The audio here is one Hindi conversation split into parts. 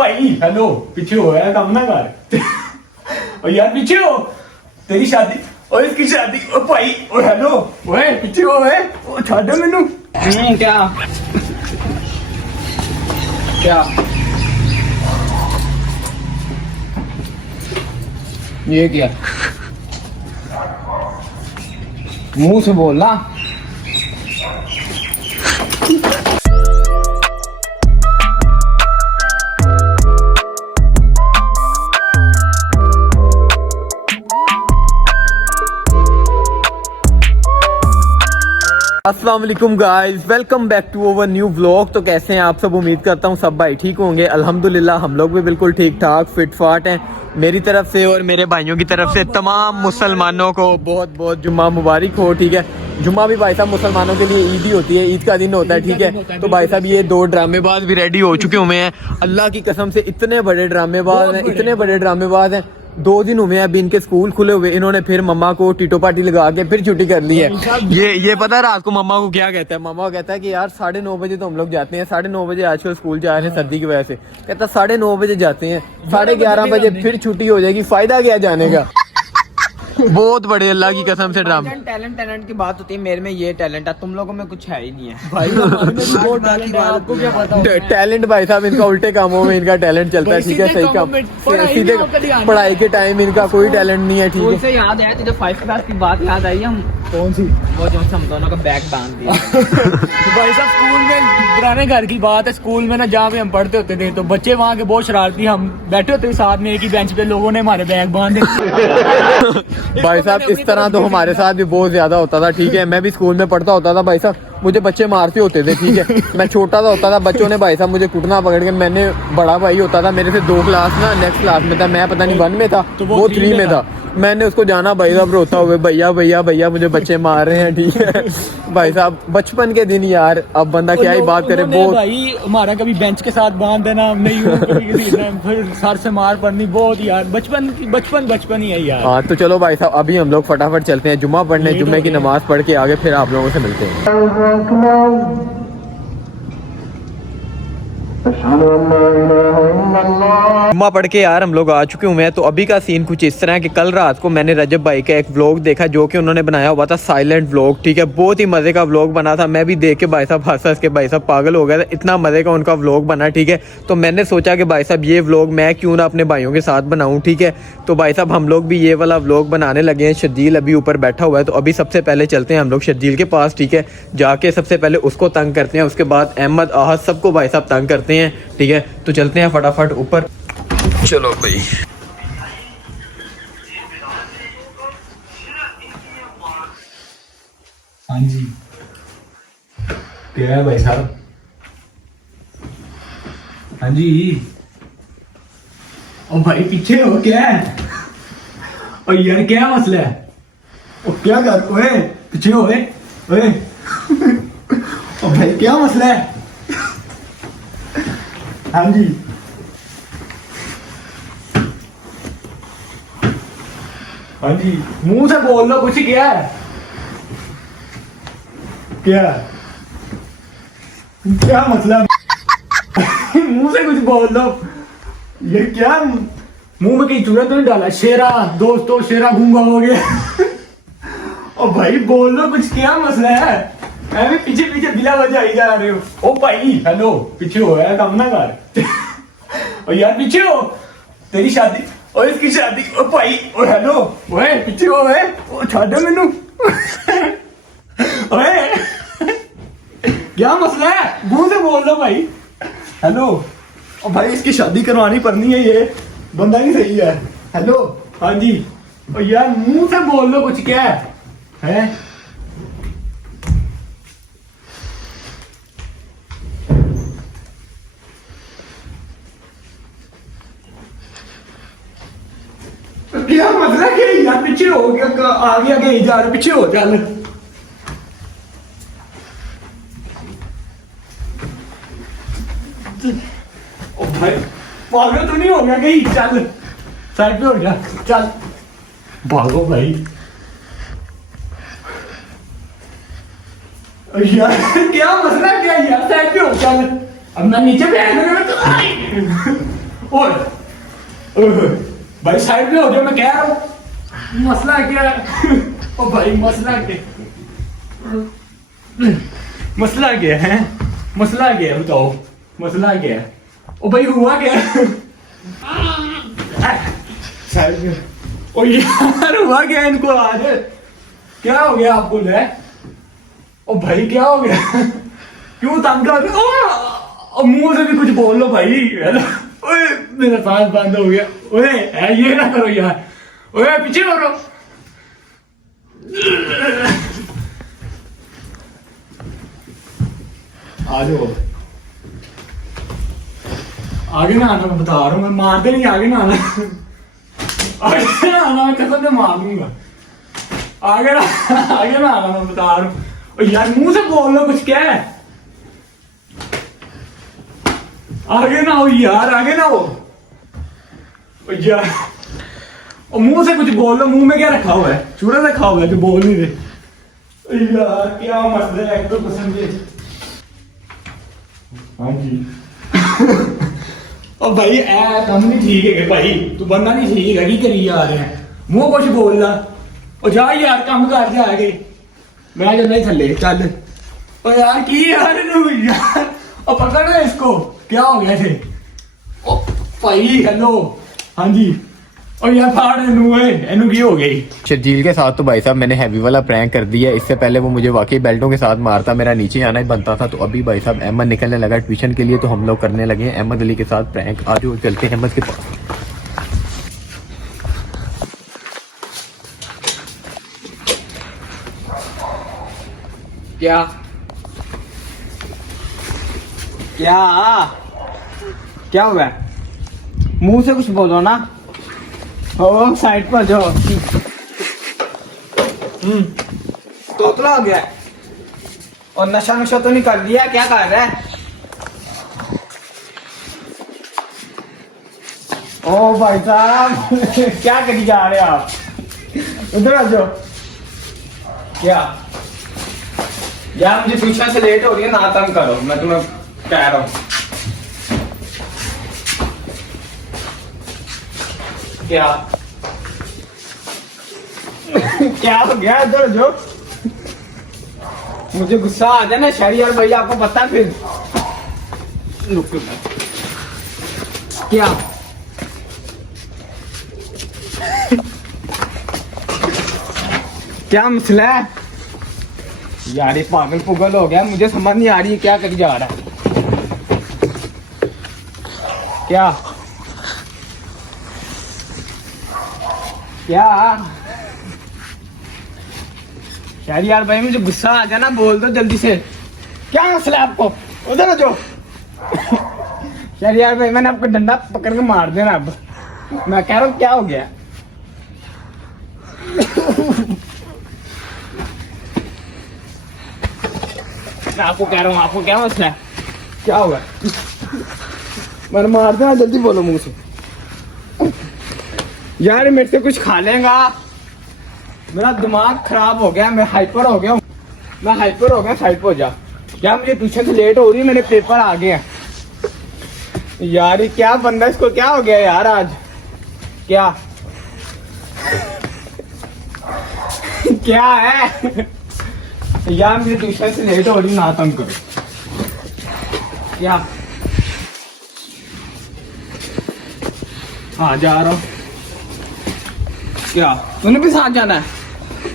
भाई हेलो पीछे हो यार, काम ना कर। ओ यार पीछे हो, तेरी शादी और इसकी शादी। ओ भाई ओ हेलो, ओए पीछे हो, ओए ओ छाड़ मेनू। क्या क्या ये क्या मुंह से बोलना। अस्सलाम वालेकुम guys, welcome back to our new vlog. तो कैसे हैं आप सब? उम्मीद करता हूँ सब भाई ठीक होंगे। अल्हम्दुलिल्लाह हम लोग भी बिल्कुल ठीक ठाक फिट फाट हैं। मेरी तरफ से और मेरे भाइयों की तरफ से तमाम मुसलमानों को बहुत बहुत जुम्मा मुबारक हो। ठीक है, जुम्मा भी भाई साहब मुसलमानों के लिए ईद ही होती है, ईद का दिन होता है। ठीक है, तो भाई साहब ये दो ड्रामेबाज भी रेडी हो चुके हुए हैं। अल्लाह की कसम से इतने बड़े ड्रामेबाज हैं, इतने बड़े ड्रामेबाज हैं। 2 दिन हुए हैं अभी इनके स्कूल खुले हुए, इन्होंने फिर मम्मा को टीटो पार्टी लगा के फिर छुट्टी कर ली है। ये पता है रात को मम्मा को क्या कहता है? मम्मा को कहता है कि यार 9:30 बजे तो हम लोग जाते हैं, 9:30 बजे आजकल स्कूल जा रहे हैं सर्दी की वजह से। कहता 9:30 बजे जाते हैं, 11:30 बजे फिर छुट्टी हो जाएगी, फायदा क्या जाने का। बहुत बड़े अल्लाह की कसम से ड्रामा। टैलेंट की बात होती है, मेरे में ये टैलेंट है, तुम लोगों में कुछ है ही नहीं है भाई हमारे में बहुत टैलेंट है, आपको क्या पता। टैलेंट भाई साहब इनका उल्टे कामों में इनका टैलेंट चलता है। ठीक है, सही काम, सीधे पढ़ाई के टाइम इनका कोई टैलेंट नहीं है। ठीक है, से याद है तुझे 5th क्लास की बात याद आई? हम कौन सी? वो जो हम दोनों का बैग बांध दिया। भाई साहब स्कूल में, पुराने घर की बात है, स्कूल में ना जहाँ पे हम पढ़ते होते थे तो बच्चे वहाँ के बहुत शरारती, हम बैठे होते थे साथ में एक ही बेंच पे, लोगों ने हमारे बैग बांधे। भाई साहब इस तरह तो हमारे साथ भी बहुत ज्यादा होता था। ठीक है, मैं भी स्कूल में पढ़ता होता था भाई साहब, मुझे बच्चे मारते होते थे। ठीक है, मैं छोटा सा होता था, बच्चों ने भाई साहब मुझे कुटना पकड़ के, मैंने बड़ा भाई होता था मेरे से 2 क्लास ना नेक्स्ट क्लास में था, मैं पता नहीं 1 में था तो वो 3 में था। मैंने उसको जाना भाई साहब रोता हुए, भैया भैया भैया मुझे बच्चे मार रहे हैं। ठीक है भाई साहब, बचपन के दिन यार, अब बंदा क्या ही बात करे। बहुत भाई हमारा कभी बेंच के साथ बांध देना, हमने फिर सर से मार पड़नी, बहुत यार बचपन ही है यार। हाँ तो चलो भाई साहब अभी हम लोग फटाफट चलते हैं जुम्मा पढ़ने, जुम्मे की नमाज पढ़ के आगे फिर आप लोगों से मिलते हैं। जुम्मा पढ़ के यार हम लोग आ चुके हुए हैं। तो अभी का सीन कुछ इस तरह है कि कल रात को मैंने रजब भाई का एक व्लॉग देखा जो कि उन्होंने बनाया हुआ था साइलेंट व्लॉग। ठीक है, बहुत ही मजे का व्लॉग बना था। मैं भी देख के भाई साहब हंस के भाई साहब पागल हो गया था, इतना मजे का उनका व्लॉग बना। ठीक है, तो मैंने सोचा कि भाई साहब ये व्लॉग मैं क्यों ना अपने भाइयों के साथ बनाऊं। ठीक है, तो भाई साहब हम लोग भी ये वाला व्लॉग बनाने लगे हैं। शर्जील अभी ऊपर बैठा हुआ है, तो अभी सबसे पहले चलते हैं हम लोग शर्जील के पास। ठीक है, जाके सबसे पहले उसको तंग करते हैं, उसके बाद अहमद आहद सबको भाई साहब तंग करते हैं। ठीक है, तो चलते हैं फटाफट ऊपर। चलो भाई, हाँ जी क्या है भाई साहब? हाँ जी। ओ भाई पीछे हो क्या है? ओ यार क्या मसला है? ओ क्या कर, ओए पीछे हो, ओए ओए। ओ भाई क्या मसला है? हाँ जी। हाँ जी, मुंह से बोल लो कुछ। क्या है? क्या क्या मसला? मुंह से कुछ बोल लो। ये क्या मुंह में कहीं चूड़ा तो नहीं डाला? शेरा दोस्तों, शेरा गूंगा हो गया। ओ भाई बोल लो कुछ, क्या मसला है? ऐसे पीछे पीछे बिला बजाई जा रहे हो। ओ भाई हेलो पीछे हो यार, काम ना कर। ओ यार पीछे हो, तेरी शादी और इसकी शादी। ओ भाई ओ हेलो, ओए पीछे हो, ओए ओ छाड़ मेनू। ओए क्या मसला है? मुंह से बोल लो भाई। हेलो, ओ भाई इसकी शादी करवानी पड़नी है, ये बंदा नहीं सही है। हेलो हाँ जी। ओ यार मुंह से बोल लो कुछ, क्या है? क्या मसला क्या है यार? पीछे हो गया, आगे आगे ही जा रहे, पीछे हो चल। ओ भाई पागल तो नहीं हो गया कहीं? चल साइड पे हो जा, चल भागो भाई। यार क्या मसला क्या है यार? साइड पे हो चल, अब मैं नीचे बैठ गया तो ओए ओए, भाई साइड में हो जाओ, मैं कह रहा हूँ। मसला क्या है? ओ भाई मसला क्या, मसला क्या है? मसला क्या है बताओ, मसला क्या है? ओ भाई हुआ क्या है? साइड में। ओ यार हुआ क्या इनको आज? क्या हो गया आपको? ले ओ भाई क्या हो गया? क्यों तंग कर रहे हो? मुंह से भी कुछ बोल लो भाई। हेलो, ओए मेरा सांस बंद हो गया। ओए ये ना करो यार, ओए पीछे करो। आ जाओ, आगे ना आना, मैं बता रहा हूँ, मैं मारते नहीं, आगे ना आना, आगे ना आना, मैं कसम से मार दूंगा। आगे ना आना, मैं बता रहा हूँ। यार मुंह से बोल लो कुछ, क्या है? आगे ना हो यार, आगे ना हो यार, और मुंह से कुछ बोल लो। मुंह में क्या रखा हुआ है? चूड़ा रखा हुआ है जो बोल नहीं रहे यार, क्या मसला है? एक तो पसंद है। हाँ जी। और भाई ऐ काम नहीं ठीक है भाई, तू बंदा नहीं ठीक है, की करी जा रहे हैं? मुंह कुछ बोल रहा और जा यार, काम कर जा आगे, मैं जो नहीं थले चल। और यार की यार यार, और पकड़ना इसको, क्या हो गया थे? ओ भाई हेलो, हाँ जी। और यार फाड़ एनू की हो गई शर्जील के साथ। तो भाई साहब मैंने हैवी वाला प्रैंक कर दिया। इससे पहले वो मुझे वाकई बेल्टों के साथ मारता, मेरा नीचे आना ही बनता था। तो अभी भाई साहब अहमद निकलने लगा ट्यूशन के लिए, तो हम लोग करने लगे अहमद अली के साथ प्रैंक। आज वो चलते हैं अहमद के पास। क्या क्या क्या हुआ? मुंह से कुछ बोलो ना। ओ साइड पर जाओ। तोतला हो गया और नशा नुशा तो नहीं कर लिया? क्या कर रहा है? ओ भाई साहब क्या करी जा रहे हैं आप? उधर आ जाओ। क्या यार, मुझे ट्यूशन से लेट हो रही है ना, तंग करो, मैं तुम्हें कह रहा हूँ। क्या क्या हो गया? इधर जो मुझे गुस्सा आ जाए ना शहरियार भाई, आपको पता है फिर। क्या क्या मसला है यार? ये पागल पुगल हो गया, मुझे समझ नहीं आ रही है क्या करी जा रहा है। क्या क्या यार भाई, मुझे गुस्सा आ जाना, बोल दो जल्दी से। क्या मसला है आपको? उधर आ जाओ। यार भाई, मैंने आपको डंडा पकड़ के मार देना अब। मैं कह रहा हूँ क्या हो गया? मैं आपको कह रहा हूँ, आपको क्या मसला है? क्या होगा? मैंने मार देना, जल्दी बोलो मुंह से। यार मेरे से कुछ खा लेगा, मेरा दिमाग खराब हो गया, मैं हाइपर हो गया हूँ, मैं हाइपर हो गया। साइड पर हो जा यार, मुझे ट्यूशन से लेट हो रही है, मेरे पेपर आ गए हैं। यार ये क्या बंदा, इसको क्या हो गया यार आज? क्या क्या है यार? मुझे ट्यूशन से लेट हो रही, ना तंग करो। क्या? हाँ जा रहा हूँ। क्या तूने भी साथ जाना है?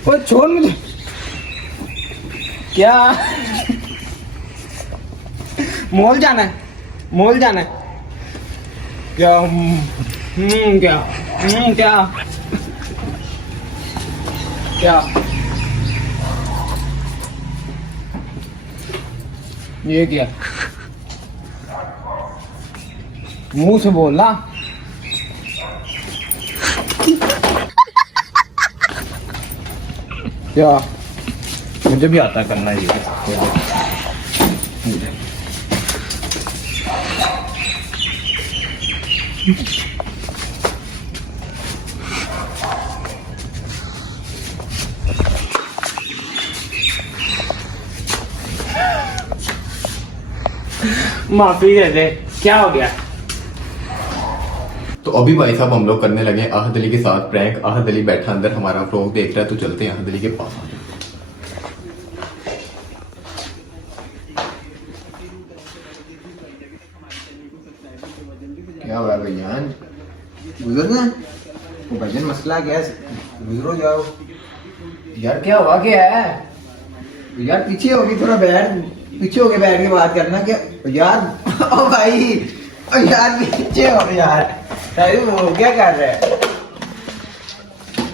वो छोड़ मुझे। क्या मॉल जाना है? मॉल जाना है क्या? क्या क्या क्या? ये क्या? मुंह से बोलना। क्या? मुझे भी आता करना ये। माफी दे दे। क्या हो गया? तो अभी भाई साहब हम लोग करने लगे आहद अली के साथ प्रैंक। आहद अली बैठा अंदर हमारा व्लॉग देख रहा है, तो चलते हैं आहद अली के पास। क्या हुआ भैया, गुजर गए? वो भजन मसला क्या है, गुजरो जाओ। यार क्या हुआ, क्या है यार? पीछे होगी, थोड़ा बैठ, पीछे होके बैठ के बात करना। क्या यार? ओ भाई, ओ यार पीछे हो यार। अरे वो क्या कर रहे हैं?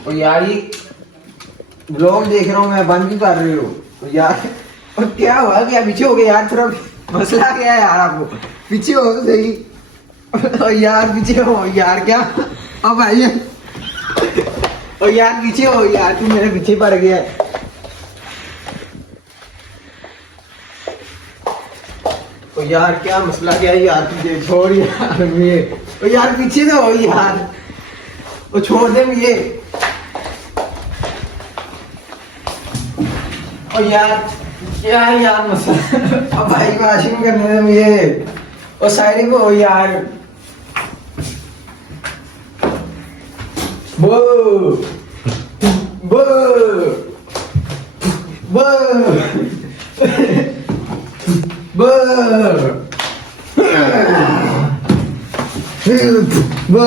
ओ यार ये ब्लॉग देख रहा हूँ मैं, बंद क्यों कर रही हो यार? और क्या हुआ, क्या पीछे हो गए यार? थोड़ा मसला क्या है यार? आपको पीछे हो तो सही। ओ यार पीछे हो यार, क्या? ओ भाई, ओ यार पीछे हो यार, तू मेरे पीछे पड़ गया। ओ यार क्या मसला क्या है यार? तुझे छोड़ यार मुझे। ओ यार पीछे तो हो यार, ओ छोड़ दे मुझे। ओ यार क्या यार मसला? ओ भाई वाशिंग करने दे मुझे। ओ साइड पे हो यार। बो बो बो बो बो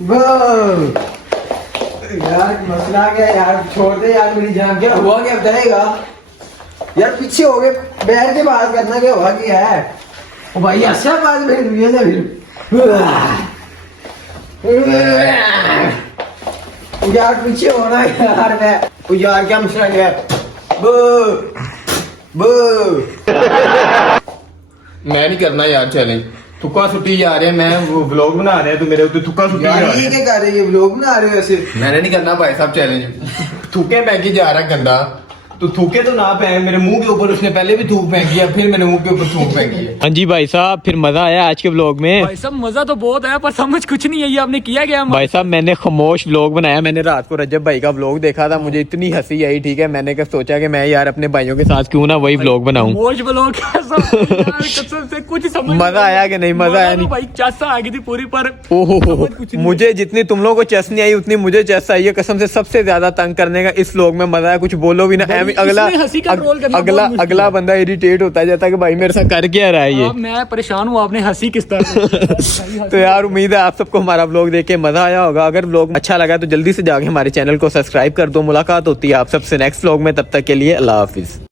बो। यार मसला क्या यार? छोड़ दे यार मेरी जान। क्या हुआ, क्या बताएगा यार? पीछे हो गए, बैठ के बात करना। क्या हुआ, क्या है? ओ भाई ऐसा बात भेज दिया था यार, पीछे होना यार। मैं ओ यार क्या मसला क्या है? बो बो। मैं नहीं करना यार चैलेंज, थुक्का सुट्टी जा रहे हैं। मैं वो व्लॉग बना रहे हैं तो मेरे ऊपर थुक्का सुट्टी जा यार रहे ये हैं। क्या कर रहे हो? व्लॉग बना रहे हो ऐसे? मैंने नहीं करना भाई साहब चैलेंज। थूके फेंकी जा रहा है गंदा, तो थूके तो ना फेंक। मेरे मुंह के ऊपर उसने पहले भी थूक फेंकी है, फिर मेरे मुंह के ऊपर थूक फेंकी है। हाँ जी भाई साहब, फिर मजा आया आज के व्लॉग में? भाई साहब मजा तो बहुत आया, पर समझ कुछ नहीं है ये आपने किया क्या? भाई साहब मैंने खामोश व्लॉग बनाया। मैंने रात को रजब भाई का व्लॉग देखा था, मुझे इतनी हंसी आई, ठीक है, मैंने क्या सोचा कि मैं यार अपने भाइयों के साथ क्यों ना वही व्लॉग बनाऊं। मौज ब्लॉग कैसा यार, कसम से कुछ समझ मजा आया कि नहीं? मजा आया नहीं भाई? चस्सा आ गई थी पूरी, पर ओहो, मुझे जितनी तुम लोगों को चेस नहीं आई उतनी मुझे चेस आई है कसम से। सबसे ज्यादा तंग करने का इस व्लॉग में मजा आया। कुछ बोलो भी ना, अगला बंदा इरिटेट होता है जाता है कि भाई मेरे साथ कर क्या रहा है ये। मैं परेशान हूँ, आपने हंसी किस तरह? तो यार उम्मीद है आप सबको हमारा व्लॉग देख के मजा आया होगा। अगर व्लॉग अच्छा लगा तो जल्दी से जाके हमारे चैनल को सब्सक्राइब कर दो। मुलाकात होती है आप सबसे नेक्स्ट व्लॉग में, तब तक के लिए अल्लाह हाफिज।